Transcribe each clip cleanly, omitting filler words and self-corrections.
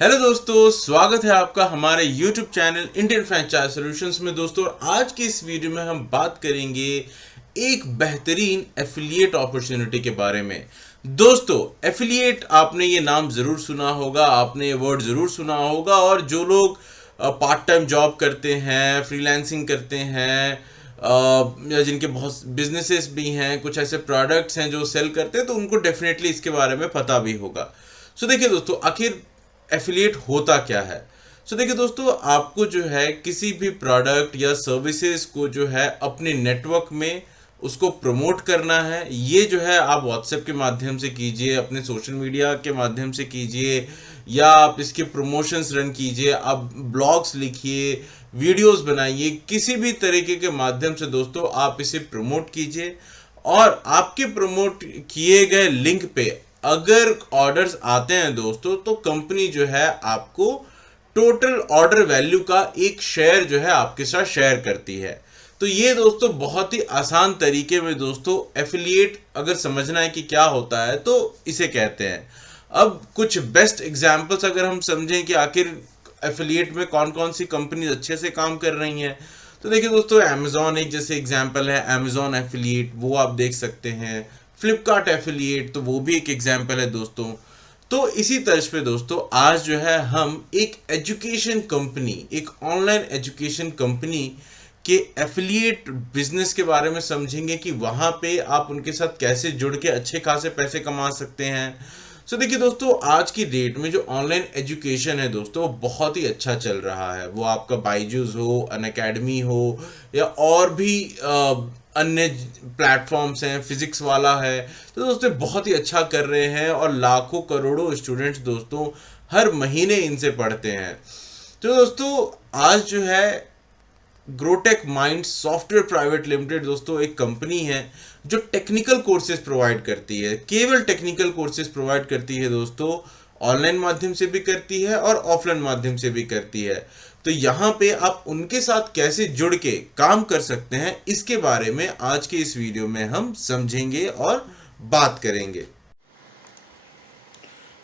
Hello दोस्तों, स्वागत है आपका हमारे YouTube channel Indian franchise solutions में। दोस्तों, आज की इस वीडियो में हम बात करेंगे एक बेहतरीन एफिलिएट अपॉर्चुनिटी के बारे में। दोस्तों, एफिलिएट आपने ये नाम ज़रूर सुना होगा, आपने ये वर्ड ज़रूर सुना होगा। और जो लोग पार्ट टाइम जॉब करते हैं, फ्रीलांसिंग करते हैं, या जिनके बहुत बिजनेसेस भी हैं, कुछ ऐसे प्रोडक्ट्स हैं जो सेल करते हैं, तो उनको डेफिनेटली इसके बारे में पता भी होगा। सो देखिए दोस्तों, आखिर एफिलिएट होता क्या है। सो देखिए दोस्तों, आपको जो है किसी भी प्रोडक्ट या सर्विसेज को जो है अपने नेटवर्क में उसको प्रमोट करना है। ये जो है आप व्हाट्सएप के माध्यम से कीजिए, अपने सोशल मीडिया के माध्यम से कीजिए, या आप इसके प्रमोशंस रन कीजिए, आप ब्लॉग्स लिखिए, वीडियोस बनाइए, किसी भी तरीके के माध्यम से दोस्तों आप इसे प्रमोट कीजिए। और आपके प्रमोट किए गए लिंक पे अगर ऑर्डर्स आते हैं दोस्तों, तो कंपनी जो है आपको टोटल ऑर्डर वैल्यू का एक शेयर जो है आपके साथ शेयर करती है। तो ये दोस्तों बहुत ही आसान तरीके में दोस्तों एफिलिएट अगर समझना है कि क्या होता है तो इसे कहते हैं। अब कुछ बेस्ट एग्जांपल्स अगर हम समझें कि आखिर एफिलिएट में कौन कौन सी कंपनी अच्छे से काम कर रही हैं, तो देखिए दोस्तों, अमेजॉन एक जैसे एग्जांपल है, अमेजॉन एफिलिएट, वो आप देख सकते हैं। फ्लिपकार्ट एफिलिएट, तो वो भी एक एग्जांपल है दोस्तों। तो इसी तर्ज पे दोस्तों आज जो है हम एक एजुकेशन कंपनी, एक ऑनलाइन एजुकेशन कंपनी के एफिलिएट बिजनेस के बारे में समझेंगे कि वहां पे आप उनके साथ कैसे जुड़ के अच्छे खासे पैसे कमा सकते हैं। सो देखिए दोस्तों, आज की डेट में जो ऑनलाइन एजुकेशन है दोस्तों, वो बहुत ही अच्छा चल रहा है। वो आपका बाइजूस हो, अन अकेडमी हो, या और भी अन्य प्लेटफॉर्म्स हैं, फिजिक्स वाला है, तो दोस्तों बहुत ही अच्छा कर रहे हैं। और लाखों करोड़ों स्टूडेंट्स दोस्तों हर महीने इनसे पढ़ते हैं। तो दोस्तों आज जो है ग्रोटेक माइंड सॉफ्टवेयर प्राइवेट लिमिटेड दोस्तों एक कंपनी है जो टेक्निकल कोर्सेज प्रोवाइड करती है। केवल टेक्निकल कोर्सेज प्रोवाइड करती है दोस्तों, ऑनलाइन माध्यम से भी करती है और ऑफलाइन माध्यम से भी करती है। तो यहाँ पे आप उनके साथ कैसे जुड़ के काम कर सकते हैं, इसके बारे में आज के इस वीडियो में हम समझेंगे और बात करेंगे।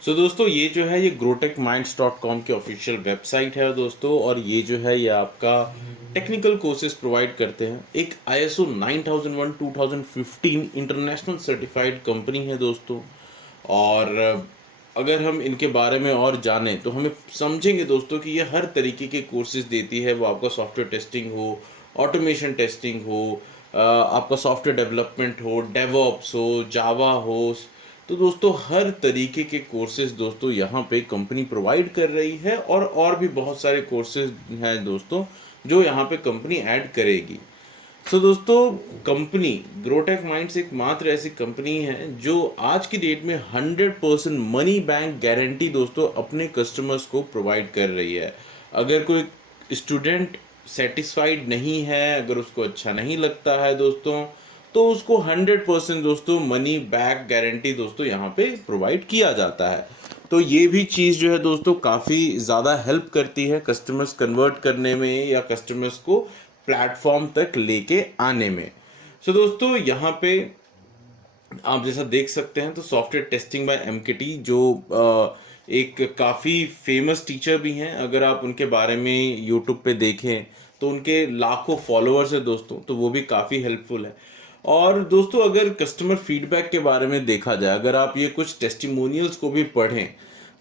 दोस्तों, ये जो है ये growtechminds.com की ऑफिशियल वेबसाइट है दोस्तों। और ये जो है ये आपका टेक्निकल कोर्सेज प्रोवाइड करते हैं। एक ISO 9001 2015 इंटरनेशनल सर्टिफाइड कंपनी है दोस्तों। और अगर हम इनके बारे में और जानें तो हमें समझेंगे दोस्तों कि ये हर तरीके के कोर्सेज देती है। वो आपका सॉफ्टवेयर टेस्टिंग हो, ऑटोमेशन टेस्टिंग हो, आपका सॉफ्टवेयर डेवलपमेंट हो, डेवऑप्स हो, जावा हो। तो दोस्तों हर तरीके के कोर्सेज दोस्तों यहाँ पे कंपनी प्रोवाइड कर रही है। और भी बहुत सारे कोर्सेज हैं दोस्तों जो यहाँ पे कंपनी ऐड करेगी। दोस्तों, कंपनी ग्रोटेक माइंड्स एक मात्र ऐसी कंपनी है जो आज की डेट में 100% मनी बैंक गारंटी दोस्तों अपने कस्टमर्स को प्रोवाइड कर रही है। अगर कोई स्टूडेंट सेटिस्फाइड नहीं है, अगर उसको अच्छा नहीं लगता है दोस्तों, तो उसको 100% दोस्तों मनी बैक गारंटी दोस्तों यहाँ पे प्रोवाइड किया जाता है। तो ये भी चीज़ जो है दोस्तों काफ़ी ज़्यादा हेल्प करती है कस्टमर्स कन्वर्ट करने में या कस्टमर्स को प्लेटफॉर्म तक लेके आने में। दोस्तों यहाँ पे आप जैसा देख सकते हैं, तो सॉफ्टवेयर टेस्टिंग बाय एमकेटी जो एक काफ़ी फेमस टीचर भी हैं। अगर आप उनके बारे में यूट्यूब पे देखें तो उनके लाखों फॉलोअर्स हैं दोस्तों, तो वो भी काफ़ी हेल्पफुल है। और दोस्तों अगर कस्टमर फीडबैक के बारे में देखा जाए, अगर आप ये कुछ टेस्टिमोनियल्स को भी पढ़ें,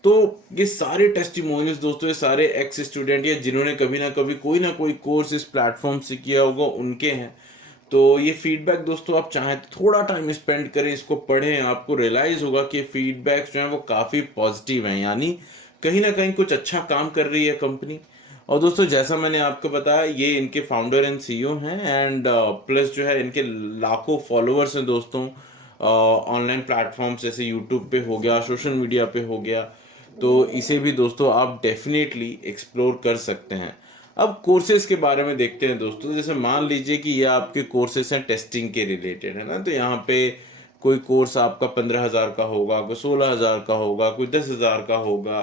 तो ये सारे टेस्टिमोनियल्स दोस्तों, ये सारे एक्स स्टूडेंट या जिन्होंने कभी ना कोई कोर्स इस प्लेटफॉर्म से किया होगा उनके हैं। तो ये फीडबैक दोस्तों आप चाहें तो थोड़ा टाइम स्पेंड करें, इसको पढ़ें, आपको रियलाइज होगा कि फीडबैक्स जो हैं वो काफ़ी पॉजिटिव हैं, यानी कहीं ना कहीं कुछ अच्छा काम कर रही है कंपनी। और दोस्तों जैसा मैंने आपको बताया, ये इनके फाउंडर एंड CEO हैं। एंड प्लस जो है इनके लाखों फॉलोअर्स हैं दोस्तों ऑनलाइन प्लेटफॉर्म्स जैसे यूट्यूब पे हो गया, सोशल मीडिया पे हो गया। तो इसे भी दोस्तों आप डेफिनेटली एक्सप्लोर कर सकते हैं। अब कोर्सेज के बारे में देखते हैं दोस्तों। जैसे मान लीजिए कि ये आपके कोर्सेज हैं टेस्टिंग के रिलेटेड, है ना, तो यहाँ पे कोई कोर्स आपका 15,000 का होगा, कोई 16,000 का होगा, कोई 10,000 का होगा।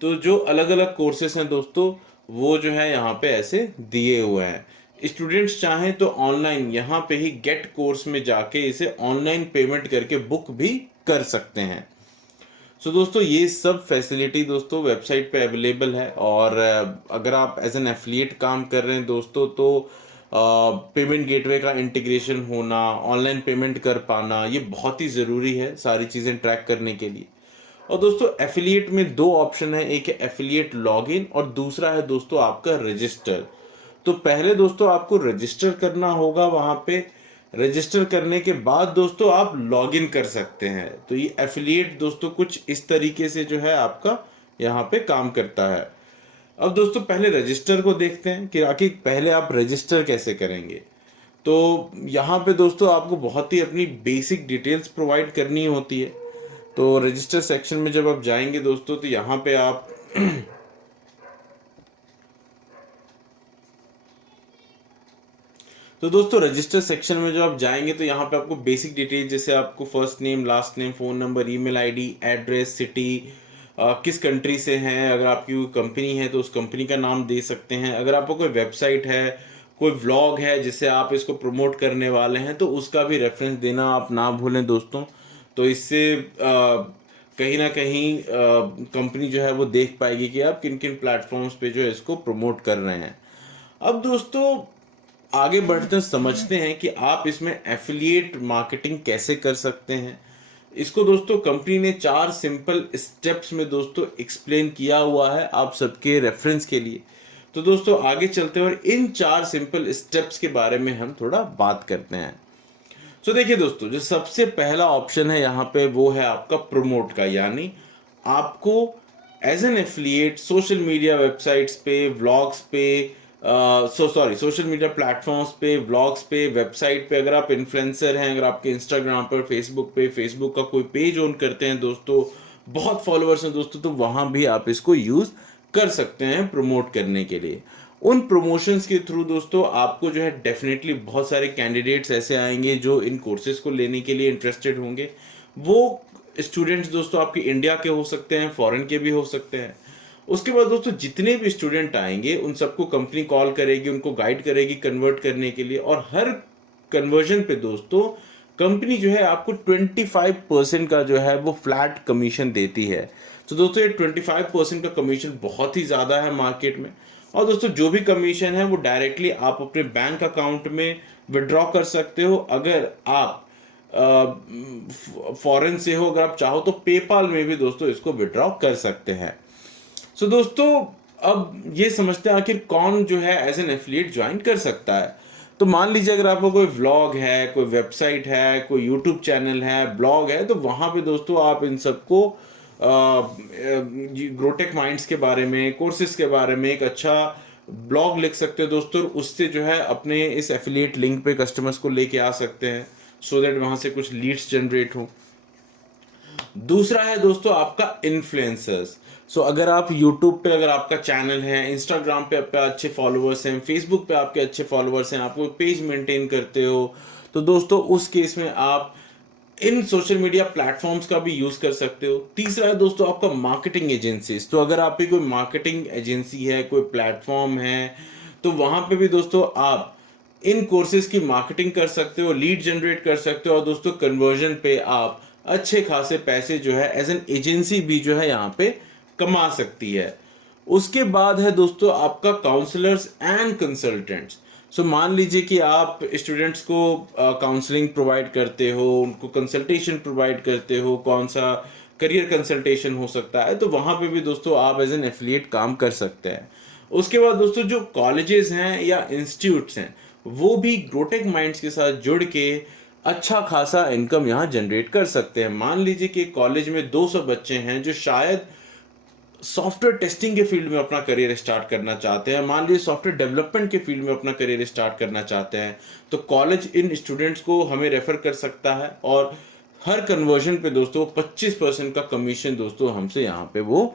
तो जो अलग अलग कोर्सेज हैं दोस्तों, वो जो है यहाँ पे ऐसे दिए हुए हैं। स्टूडेंट्स चाहें तो ऑनलाइन यहाँ पे ही गेट कोर्स में जाके इसे ऑनलाइन पेमेंट करके बुक भी कर सकते हैं। दोस्तों ये सब फैसिलिटी दोस्तों वेबसाइट पे अवेलेबल है। और अगर आप एज एन एफिलिएट काम कर रहे हैं दोस्तों, तो पेमेंट गेटवे का इंटीग्रेशन होना, ऑनलाइन पेमेंट कर पाना, ये बहुत ही ज़रूरी है सारी चीज़ें ट्रैक करने के लिए। और दोस्तों एफिलिएट में दो ऑप्शन है, एक है एफिलिएट लॉगिन और दूसरा है दोस्तों आपका रजिस्टर। तो पहले दोस्तों आपको रजिस्टर करना होगा वहां पे। रजिस्टर करने के बाद दोस्तों आप लॉगिन कर सकते हैं। तो ये एफिलिएट दोस्तों कुछ इस तरीके से जो है आपका यहाँ पे काम करता है। अब दोस्तों पहले रजिस्टर को देखते हैं कि आखिर पहले आप रजिस्टर कैसे करेंगे। तो यहाँ पे दोस्तों आपको बहुत ही अपनी बेसिक डिटेल्स प्रोवाइड करनी होती है। तो रजिस्टर सेक्शन में जब आप जाएंगे दोस्तों, तो यहाँ पे आप तो दोस्तों रजिस्टर सेक्शन में जब आप जाएंगे तो यहाँ पे आपको बेसिक डिटेल, जैसे आपको first name, last name, phone number, email ID, address, city, किस कंट्री से हैं, अगर आपकी कोई कंपनी है तो उस कंपनी का नाम दे सकते हैं, अगर आपको कोई वेबसाइट है, कोई व्लॉग है जिससे आप इसको प्रमोट करने वाले हैं, तो उसका भी रेफरेंस देना आप ना भूलें दोस्तों। तो इससे कहीं ना कहीं कंपनी जो है वो देख पाएगी कि आप किन किन प्लेटफॉर्म्स पे जो है इसको प्रमोट कर रहे हैं। अब दोस्तों आगे बढ़ते समझते हैं कि आप इसमें एफिलिएट मार्केटिंग कैसे कर सकते हैं। इसको दोस्तों कंपनी ने 4 सिंपल स्टेप्स में दोस्तों एक्सप्लेन किया हुआ है आप सबके रेफरेंस के लिए। तो दोस्तों आगे चलते हैं और इन 4 सिंपल स्टेप्स के बारे में हम थोड़ा बात करते हैं। देखिए दोस्तों, जो सबसे पहला ऑप्शन है यहाँ पे वो है आपका प्रमोट का, यानी आपको as an affiliate social media websites पे, व्लॉग्स पे, सोशल मीडिया प्लेटफॉर्म्स पे, व्लॉग्स पे, वेबसाइट पे, अगर आप इन्फ्लुएंसर हैं, अगर आपके इंस्टाग्राम पर, फेसबुक पे, फेसबुक का कोई पेज ऑन करते हैं दोस्तों, बहुत फॉलोअर्स हैं दोस्तों, तो वहाँ भी आप इसको यूज़ कर सकते हैं प्रमोट करने के लिए। उन प्रमोशंस के थ्रू दोस्तों आपको जो है डेफिनेटली बहुत सारे कैंडिडेट्स ऐसे आएंगे जो इन कोर्सेज को लेने के लिए इंटरेस्टेड होंगे। वो स्टूडेंट्स दोस्तों आपके इंडिया के हो सकते हैं, फॉरेन के भी हो सकते हैं। उसके बाद दोस्तों जितने भी स्टूडेंट आएंगे उन सबको कंपनी कॉल करेगी, उनको गाइड करेगी कन्वर्ट करने के लिए। और हर कन्वर्जन पे दोस्तों कंपनी जो है आपको 25% का जो है वो फ्लैट कमीशन देती है। तो दोस्तों ये 25% का कमीशन बहुत ही ज़्यादा है मार्केट में। और दोस्तों जो भी कमीशन है वो डायरेक्टली आप अपने बैंक अकाउंट में विड्रॉ कर सकते हो। अगर आप फॉरेन से हो, अगर आप चाहो तो पेपाल में भी दोस्तों इसको विड्रॉ कर सकते हैं। दोस्तों अब ये समझते हैं आखिर कौन जो है एज एन एफिलिएट ज्वाइन कर सकता है। तो मान लीजिए अगर आपका कोई व्लॉग है, कोई वेबसाइट है, कोई यूट्यूब चैनल है, ब्लॉग है, तो वहाँ पे दोस्तों आप इन सबको ग्रोटेक माइंड्स के बारे में, कोर्सेज के बारे में एक अच्छा ब्लॉग लिख सकते हो दोस्तों। उससे जो है अपने इस एफिलिएट लिंक पे कस्टमर्स को लेके आ सकते हैं, सो दैट वहाँ से कुछ लीड्स जनरेट हो। दूसरा है दोस्तों आपका इन्फ्लुएंसर्स। अगर आप YouTube पे, अगर आपका चैनल है, इंस्टाग्राम पे आपके अच्छे फॉलोअर्स हैं, फेसबुक पे आपके अच्छे फॉलोअर्स हैं, आप कोई पेज मेंटेन करते हो, तो दोस्तों उस केस में आप इन सोशल मीडिया प्लेटफॉर्म्स का भी यूज कर सकते हो। तीसरा है दोस्तों आपका मार्केटिंग एजेंसीज। तो अगर आपकी कोई मार्केटिंग एजेंसी है, कोई प्लेटफॉर्म है, तो वहां पे भी दोस्तों आप इन कोर्सेज की मार्केटिंग कर सकते हो, लीड जनरेट कर सकते हो, और दोस्तों कन्वर्जन पे आप अच्छे खासे पैसे जो है एज एन एजेंसी भी जो है यहाँ पे कमा सकती है। उसके बाद है दोस्तों आपका काउंसलर्स एंड कंसल्टेंट्स। मान लीजिए कि आप स्टूडेंट्स को काउंसलिंग प्रोवाइड करते हो, उनको कंसल्टेशन प्रोवाइड करते हो, कौन सा करियर कंसल्टेशन हो सकता है, तो वहाँ पे भी दोस्तों आप एज एन एफिलिएट काम कर सकते हैं। उसके बाद दोस्तों जो कॉलेजेस हैं या इंस्टीट्यूट्स हैं, वो भी ग्रोटेक माइंड्स के साथ जुड़ के अच्छा खासा इनकम यहाँ जनरेट कर सकते हैं। मान लीजिए कि कॉलेज में 200 बच्चे हैं जो शायद सॉफ्टवेयर टेस्टिंग के फील्ड में अपना करियर स्टार्ट करना चाहते हैं, मान लीजिए सॉफ्टवेयर डेवलपमेंट के फील्ड में अपना करियर स्टार्ट करना चाहते हैं, तो कॉलेज इन स्टूडेंट्स को हमें रेफर कर सकता है। और हर कन्वर्जन पे दोस्तों 25% का कमीशन दोस्तों हमसे यहाँ पे वो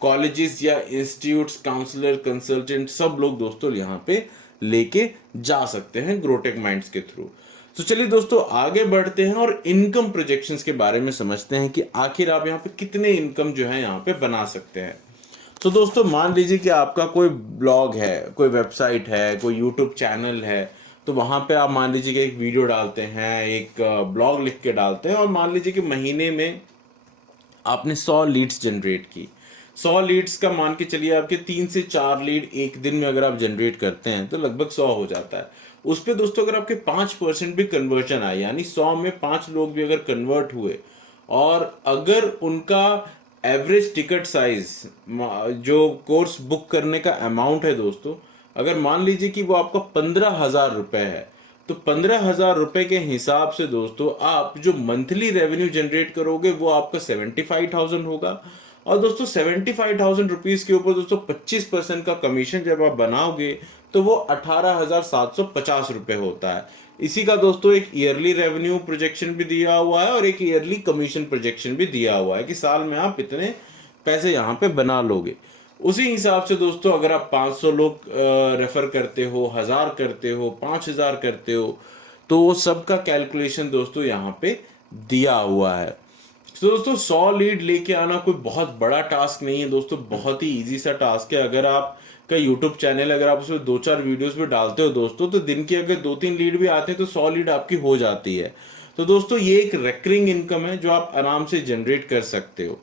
कॉलेजेस या इंस्टीट्यूट्स, काउंसलर, कंसल्टेंट सब लोग दोस्तों यहाँ पे लेके जा सकते हैं ग्रोटेक माइंड्स के थ्रू। तो चलिए दोस्तों आगे बढ़ते हैं और इनकम प्रोजेक्शंस के बारे में समझते हैं कि आखिर आप यहाँ पे कितने इनकम जो है यहाँ पे बना सकते हैं। तो दोस्तों मान लीजिए कि आपका कोई ब्लॉग है, कोई वेबसाइट है, कोई यूट्यूब चैनल है, तो वहाँ पे आप मान लीजिए कि एक वीडियो डालते हैं, एक ब्लॉग लिख के डालते हैं, और मान लीजिए कि महीने में आपने 100 लीड्स जनरेट की। 100 लीड्स का मान के चलिए आपके 3 से 4 लीड एक दिन में अगर आप जनरेट करते हैं तो लगभग 100 हो जाता है। उस पे दोस्तों अगर आपके 5% भी कन्वर्जन आए, यानी 100 में 5 लोग भी अगर कन्वर्ट हुए, और अगर उनका एवरेज टिकट साइज, जो कोर्स बुक करने का अमाउंट है दोस्तों, अगर मान लीजिए कि वो आपका 15,000 रुपये है, तो 15,000 रुपये के हिसाब से दोस्तों आप जो मंथली रेवेन्यू जनरेट करोगे वो आपका 75,000 होगा। और दोस्तों 75,000 रुपीज के ऊपर दोस्तों 25% का कमीशन जब आप बनाओगे तो वो 18,750 रुपये होता है। इसी का दोस्तों एक ईयरली रेवेन्यू प्रोजेक्शन भी दिया हुआ है और एक ईयरली कमीशन प्रोजेक्शन भी दिया हुआ है कि साल में आप इतने पैसे यहाँ पे बना लोगे। उसी हिसाब से दोस्तों अगर आप 500 लोग रेफर करते हो, 1000 करते हो, 5000 करते हो, तो वो सब का कैलकुलेशन दोस्तों यहाँ पे दिया हुआ है। तो दोस्तों 100 लीड लेके आना कोई बहुत बड़ा टास्क नहीं है दोस्तों, बहुत ही इजी सा टास्क है। अगर आप का यूट्यूब चैनल, अगर आप उसमें 2-4 वीडियोस भी डालते हो दोस्तों, तो दिन की अगर 2-3 लीड भी आते हैं तो 100 लीड आपकी हो जाती है। तो दोस्तों ये एक रेकरिंग इनकम है जो आप आराम से जनरेट कर सकते हो।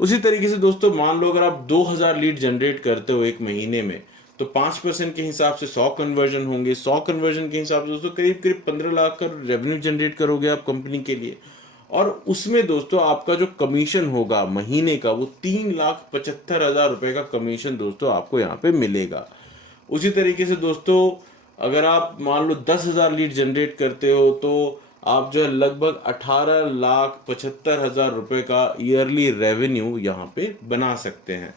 उसी तरीके से दोस्तों मान लो अगर आप 2000 लीड जनरेट करते हो एक महीने में, तो 5% के हिसाब से 100 कन्वर्जन होंगे। 100 कन्वर्जन के हिसाब से दोस्तों करीब करीब 15 लाख का रेवेन्यू जनरेट करोगे आप कंपनी के लिए। और उसमें दोस्तों आपका जो कमीशन होगा महीने का वो 3,75,000 रुपये का कमीशन दोस्तों आपको यहाँ पे मिलेगा। उसी तरीके से दोस्तों अगर आप मान लो 10,000 लीड जनरेट करते हो तो आप जो है लगभग 18,75,000 रुपये का ईयरली रेवेन्यू यहाँ पे बना सकते हैं।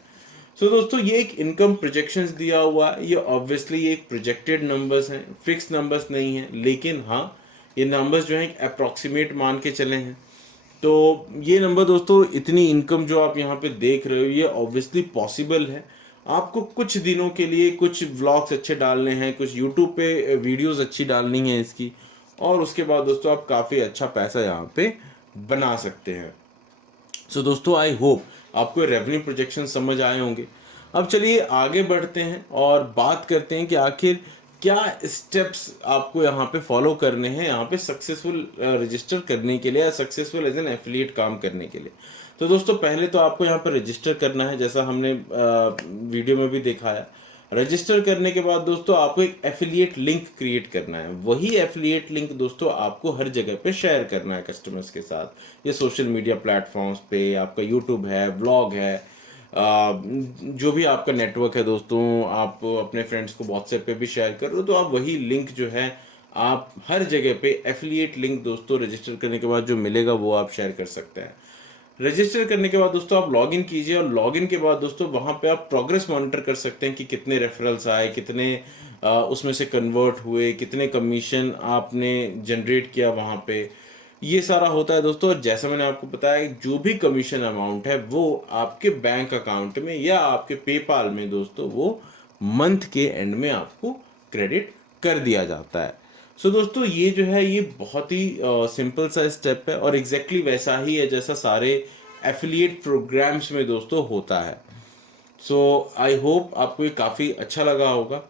सो दोस्तों ये एक इनकम प्रोजेक्शंस दिया हुआ है। ये ऑब्वियसली एक प्रोजेक्टेड नंबर्स हैं, फिक्स नंबर्स नहीं हैं, लेकिन हाँ ये नंबर्स जो हैं अप्रॉक्सीमेट मान के चले हैं। तो ये नंबर दोस्तों, इतनी इनकम जो आप यहाँ पे देख रहे हो ये ऑब्वियसली पॉसिबल है। आपको कुछ दिनों के लिए कुछ व्लॉग्स अच्छे डालने हैं, कुछ यूट्यूब पे वीडियोस अच्छी डालनी है इसकी, और उसके बाद दोस्तों आप काफ़ी अच्छा पैसा यहाँ पे बना सकते हैं। सो दोस्तों आई होप आपको रेवेन्यू प्रोजेक्शन समझ आए होंगे। अब चलिए आगे बढ़ते हैं और बात करते हैं कि आखिर क्या स्टेप्स आपको यहाँ पे फॉलो करने हैं यहाँ पे सक्सेसफुल रजिस्टर करने के लिए या सक्सेसफुल एज एन एफिलिएट काम करने के लिए। तो दोस्तों पहले तो आपको यहाँ पर रजिस्टर करना है, जैसा हमने वीडियो में भी दिखाया। रजिस्टर करने के बाद दोस्तों आपको एक एफिलिएट लिंक क्रिएट करना है। वही एफिलिएट लिंक दोस्तों आपको हर जगह पे शेयर करना है कस्टमर्स के साथ। ये सोशल मीडिया प्लेटफॉर्म्स पे, आपका यूट्यूब है, ब्लॉग है, जो भी आपका नेटवर्क है दोस्तों, आप अपने फ्रेंड्स को व्हाट्सएप पे भी शेयर कर रहे हो, तो आप वही लिंक जो है आप हर जगह पे एफिलिएट लिंक दोस्तों रजिस्टर करने के बाद जो मिलेगा वो आप शेयर कर सकते हैं। रजिस्टर करने के बाद दोस्तों आप लॉगिन कीजिए, और लॉगिन के बाद दोस्तों वहाँ पे आप प्रोग्रेस मॉनिटर कर सकते हैं कि कितने रेफरल्स आए, कितने उसमें से कन्वर्ट हुए, कितने कमीशन आपने जनरेट किया वहाँ पे। ये सारा होता है दोस्तों। और जैसा मैंने आपको बताया जो भी कमीशन अमाउंट है वो आपके बैंक अकाउंट में या आपके पेपाल में दोस्तों वो मंथ के एंड में आपको क्रेडिट कर दिया जाता है। सो दोस्तों ये जो है ये बहुत ही सिंपल सा स्टेप है और एग्जैक्टली वैसा ही है जैसा सारे एफिलिएट प्रोग्राम्स में दोस्तों होता है। सो आई होप आपको ये काफ़ी अच्छा लगा होगा।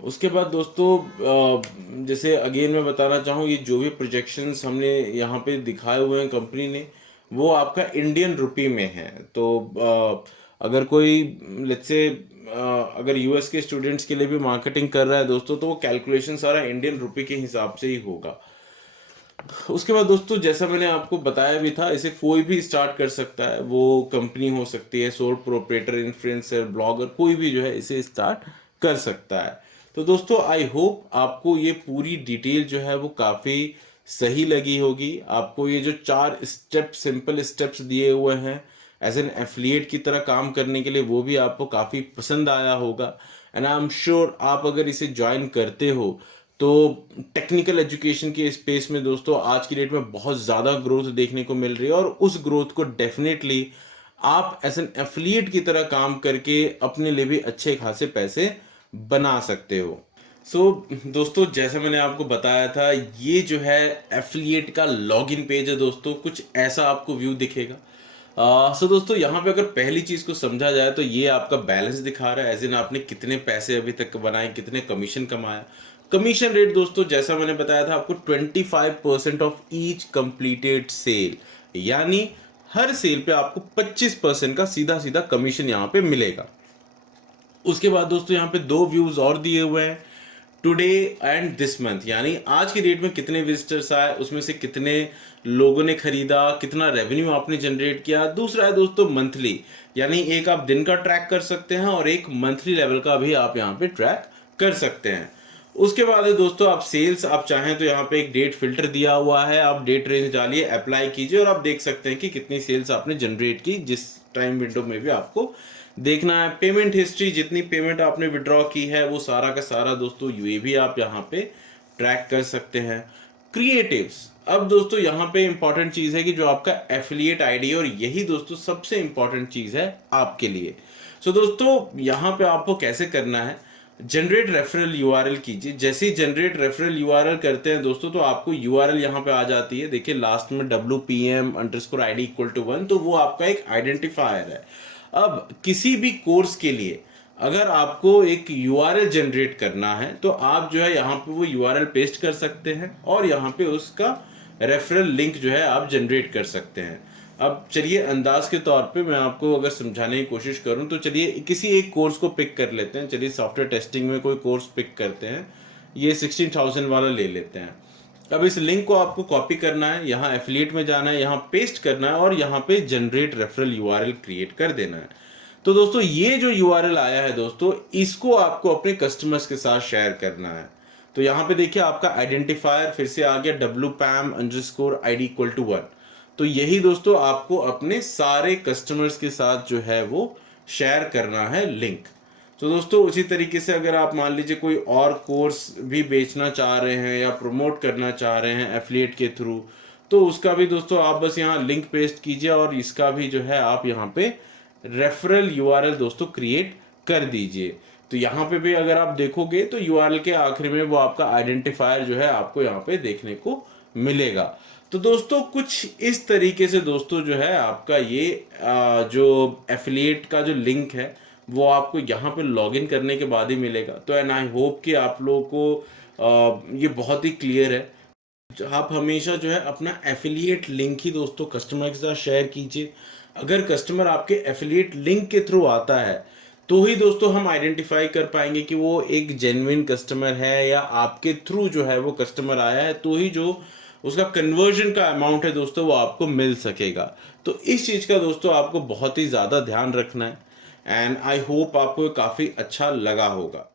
उसके बाद दोस्तों जैसे अगेन मैं बताना चाहूँ, ये जो भी प्रोजेक्शंस हमने यहाँ पे दिखाए हुए हैं कंपनी ने, वो आपका इंडियन रुपी में है। तो अगर कोई लेट्स से अगर यूएस के स्टूडेंट्स के लिए भी मार्केटिंग कर रहा है दोस्तों, तो वो कैलकुलेशन सारा इंडियन रुपी के हिसाब से ही होगा। उसके बाद दोस्तों जैसा मैंने आपको बताया भी था, इसे कोई भी स्टार्ट कर सकता है। वो कंपनी हो सकती है, सोल प्रोप्राइटर, इन्फ्लुएंसर, ब्लॉगर, कोई भी जो है इसे स्टार्ट कर सकता है। तो दोस्तों आई होप आपको ये पूरी डिटेल जो है वो काफ़ी सही लगी होगी। आपको ये जो 4 स्टेप, सिंपल स्टेप्स दिए हुए हैं एज एन एफिलिएट की तरह काम करने के लिए, वो भी आपको काफ़ी पसंद आया होगा। एंड आई एम श्योर आप अगर इसे ज्वाइन करते हो तो टेक्निकल एजुकेशन के स्पेस में दोस्तों आज की डेट में बहुत ज़्यादा ग्रोथ देखने को मिल रही है, और उस ग्रोथ को डेफिनेटली आप एज एन एफिलिएट की तरह काम करके अपने लिए भी अच्छे खासे पैसे बना सकते हो। दोस्तों जैसा मैंने आपको बताया था, ये जो है एफिलिएट का लॉगिन पेज है दोस्तों, कुछ ऐसा आपको व्यू दिखेगा। दोस्तों यहाँ पे अगर पहली चीज़ को समझा जाए तो ये आपका बैलेंस दिखा रहा है, एज इन आपने कितने पैसे अभी तक बनाए, कितने कमीशन कमाया। कमीशन रेट दोस्तों जैसा मैंने बताया था आपको 25% ऑफ ईच कंप्लीटेड सेल, यानी हर सेल पे आपको 25% का सीधा सीधा कमीशन यहाँ पे मिलेगा। उसके बाद दोस्तों यहाँ पे दो व्यूज और दिए हुए हैं, टुडे एंड दिस मंथ, यानी आज की डेट में कितने विजिटर्स आए, उसमें से कितने लोगों ने खरीदा, कितना रेवेन्यू आपने जनरेट किया। दूसरा है दोस्तों मंथली, यानी एक आप दिन का ट्रैक कर सकते हैं और एक मंथली लेवल का भी आप यहाँ पे ट्रैक कर सकते हैं। उसके बाद है दोस्तों आप सेल्स, आप चाहें तो यहाँ पे एक डेट फिल्टर दिया हुआ है, आप डेट रेंज डालिए, अप्लाई कीजिए और आप देख सकते हैं कि कितनी सेल्स आपने जनरेट की जिस टाइम विंडो में भी आपको देखना है। पेमेंट हिस्ट्री, जितनी पेमेंट आपने विड्रॉ की है वो सारा का सारा दोस्तों ये भी आप यहाँ पे ट्रैक कर सकते हैं। क्रिएटिव्स, अब दोस्तों यहाँ पे इंपॉर्टेंट चीज है कि जो आपका एफिलिएट आईडी है, और यही दोस्तों सबसे इंपॉर्टेंट चीज है आपके लिए। सो दोस्तों यहाँ पे आपको कैसे करना है, जनरेट रेफरल यूआरएल कीजिए। जैसे ही जनरेट रेफरल यूआरएल करते हैं दोस्तों तो आपको यूआरएल यहाँ पे आ जाती है, देखिए लास्ट में WPM_ID = 1, तो वो आपका एक आइडेंटिफायर है। अब किसी भी कोर्स के लिए अगर आपको एक यूआरएल जनरेट करना है तो आप जो है यहाँ पे वो यूआरएल पेस्ट कर सकते हैं और यहाँ पे उसका रेफरल लिंक जो है आप जनरेट कर सकते हैं। अब चलिए अंदाज के तौर पे मैं आपको अगर समझाने की कोशिश करूं तो चलिए किसी एक कोर्स को पिक कर लेते हैं। चलिए सॉफ्टवेयर टेस्टिंग में कोई कोर्स पिक करते हैं, ये 16,000 वाला ले लेते हैं। अब इस लिंक को आपको कॉपी करना है, यहाँ एफिलिएट में जाना है, यहाँ पेस्ट करना है और यहाँ पे जनरेट रेफरल यूआरएल क्रिएट कर देना है। तो दोस्तों ये जो यूआरएल आया है दोस्तों, इसको आपको अपने कस्टमर्स के साथ शेयर करना है। तो यहाँ पे देखिए आपका आइडेंटिफायर फिर से आ गया, WPAM_ID = 1। तो यही दोस्तों आपको अपने सारे कस्टमर्स के साथ जो है वो शेयर करना है लिंक। तो दोस्तों उसी तरीके से अगर आप मान लीजिए कोई और कोर्स भी बेचना चाह रहे हैं या प्रमोट करना चाह रहे हैं एफिलिएट के थ्रू, तो उसका भी दोस्तों आप बस यहाँ लिंक पेस्ट कीजिए और इसका भी जो है आप यहाँ पे रेफरल यूआरएल दोस्तों क्रिएट कर दीजिए। तो यहाँ पे भी अगर आप देखोगे तो यूआरएल के आखिर में वो आपका आइडेंटिफायर जो है आपको यहाँ पे देखने को मिलेगा। तो दोस्तों कुछ इस तरीके से दोस्तों जो है आपका ये जो एफिलिएट का जो लिंक है वो आपको यहाँ पे लॉगिन करने के बाद ही मिलेगा। तो एंड आई होप कि आप लोगों को ये बहुत ही क्लियर है। आप हमेशा जो है अपना एफिलिएट लिंक ही दोस्तों कस्टमर के साथ शेयर कीजिए। अगर कस्टमर आपके एफिलिएट लिंक के थ्रू आता है तो ही दोस्तों हम आइडेंटिफाई कर पाएंगे कि वो एक जेन्युइन कस्टमर है या आपके थ्रू जो है वो कस्टमर आया है, तो ही जो उसका कन्वर्जन का अमाउंट है दोस्तों वो आपको मिल सकेगा। तो इस चीज़ का दोस्तों आपको बहुत ही ज़्यादा ध्यान रखना है एंड आई होप आपको काफ़ी अच्छा लगा होगा।